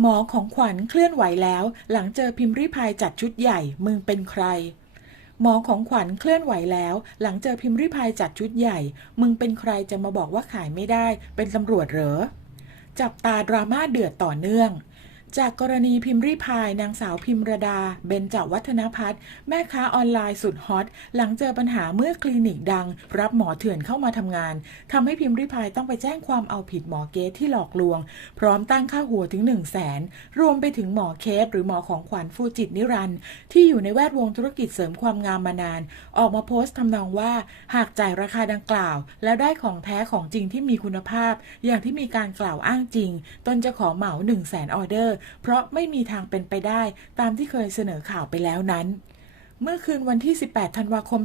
หมอของขวัญเคลื่อนไหวแล้ว หลังเจอพิมพ์ริพายจัดชุดใหญ่มึงเป็นใคร หมอของขวัญเคลื่อนไหวแล้ว หลังเจอพิมพ์ริพายจัดชุดใหญ่ มึงเป็นใครจะมาบอกว่าขายไม่ได้ เป็นตำรวจเหรอ จับตาดราม่าเดือดต่อเนื่อง จากกรณีพิมพ์ริพายนางสาวพิมรดา เบญจวัฒนพัฒน์แม่ค้าออนไลน์สุดฮอต หลังเจอปัญหาเมื่อคลินิกดัง รับหมอเถื่อนเข้ามาทำงานทำให้พิมพ์ริพายต้องไปแจ้งความเอาผิดหมอเกสที่หลอกลวง พร้อมตั้งค่าหัวถึง 1 0 0 0 0แสนรวมไปถึงหมอเคสหรือหมอของขวัญฟูจิตนิรันที่อยู่ในแวดวงธุรกิจเสริมความงามมานาน ออกมาโพสต์ทำนองว่า หากจ่ายราคาดังกล่าว แล้วได้ของแท้ของจริงที่มีคุณภาพ อย่างที่มีการกล่าวอ้างจริง ตนจะขอเหมา1 0 0 0 0แสนออเดอร์เพราะไม่มีทางเป็นไปได้ตามที่เคยเสนอข่าวไปแล้วนั้นเมื่อคืนวันที่ 18 ธันวาคม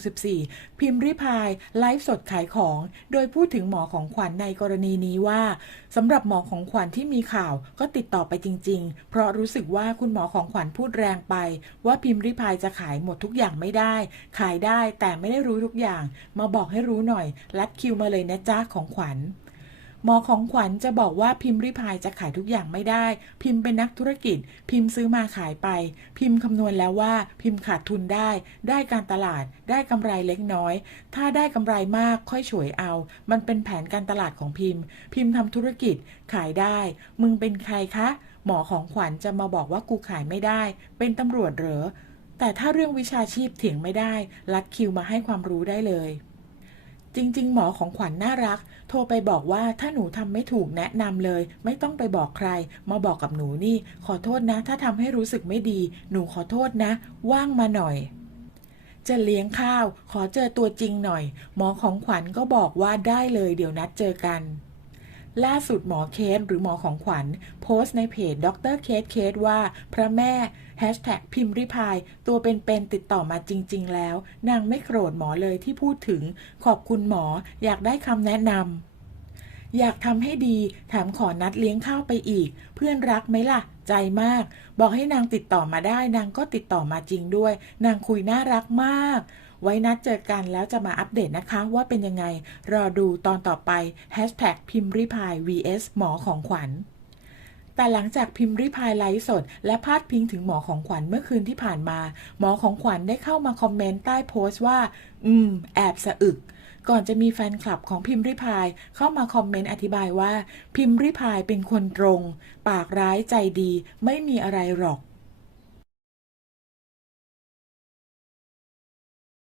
2564 พิมพ์ริพาย ไลฟ์สดขายของ โดยพูดถึงหมอของขวัญในกรณีนี้ว่าสำหรับหมอของขวัญที่มีข่าวก็ติดต่อไปจริง ๆ เพราะรู้สึกว่าคุณหมอของขวัญพูดแรงไป ว่าพิมพ์ริพายจะขายหมดทุกอย่างไม่ได้ ขายได้แต่ไม่ได้รู้ทุกอย่าง มาบอกให้รู้หน่อย รัดคิวมาเลยนะจ้าของขวัญ หมอของขวัญจะบอกว่าพิมพ์ริพายจะขายทุกอย่างไม่ได้ พิมพ์เป็นนักธุรกิจ พิมพ์ซื้อมาขายไป พิมพ์คำนวณแล้วว่า พิมพ์ขาดทุนได้ ได้การตลาด ได้กำไรเล็กน้อย ถ้าได้กำไรมากค่อยฉวยเอา มันเป็นแผนการตลาดของพิมพ์ พิมพ์ทำธุรกิจ ขายได้ มึงเป็นใครคะ หมอของขวัญจะมาบอกว่ากูขายไม่ได้ เป็นตำรวจเหรอแต่ถ้าเรื่องวิชาชีพเถียงไม่ได้ รัดคิวมาให้ความรู้ได้เลย จริง ๆ หมอของขวัญน่ารัก โทรไปบอกว่าถ้าหนูทำไม่ถูกแนะนำเลย ไม่ต้องไปบอกใคร มาบอกกับหนูนี่ ขอโทษนะ ถ้าทำให้รู้สึกไม่ดี หนูขอโทษนะ ว่างมาหน่อย จะเลี้ยงข้าว ขอเจอตัวจริงหน่อย หมอของขวัญก็บอกว่าได้เลย เดี๋ยวนัดเจอกัน ล่าสุดหมอเคสหรือหมอของขวัญ โพสต์ในเพจดรเคสเคสว่า พระแม่แฮชแท็กพิมพ์ริพาย ตัวเป็นๆติดต่อมาจริง ๆ แล้ว นางไม่โกรธหมอเลยที่พูดถึง ขอบคุณหมออยากได้คำแนะนำอยากทำให้ดีแถมขอนัดเลี้ยงข้าวไปอีก เพื่อนรักไหมล่ะ ใจมาก บอกให้นางติดต่อมาได้ นางก็ติดต่อมาจริงด้วย นางคุยน่ารักมาก ไว้นัดเจอกันแล้วจะมาอัปเดตนะคะว่าเป็นยังไง รอดูตอนต่อไป Hashtag พิมพ์ริพาย vs หมอของขวัญแต่หลังจากพิมพ์ริพายไลฟ์สด และพาดพิงถึงหมอของขวัญเมื่อคืนที่ผ่านมา หมอของขวัญได้เข้ามาคอมเมนต์ใต้โพสต์ว่า อืม แอบสะอึก ก่อนจะมีแฟนคลับของพิมพ์ริพายเข้ามาคอมเมนต์อธิบายว่า พิมพ์ริพายเป็นคนตรง ปากร้ายใจดี ไม่มีอะไรหรอก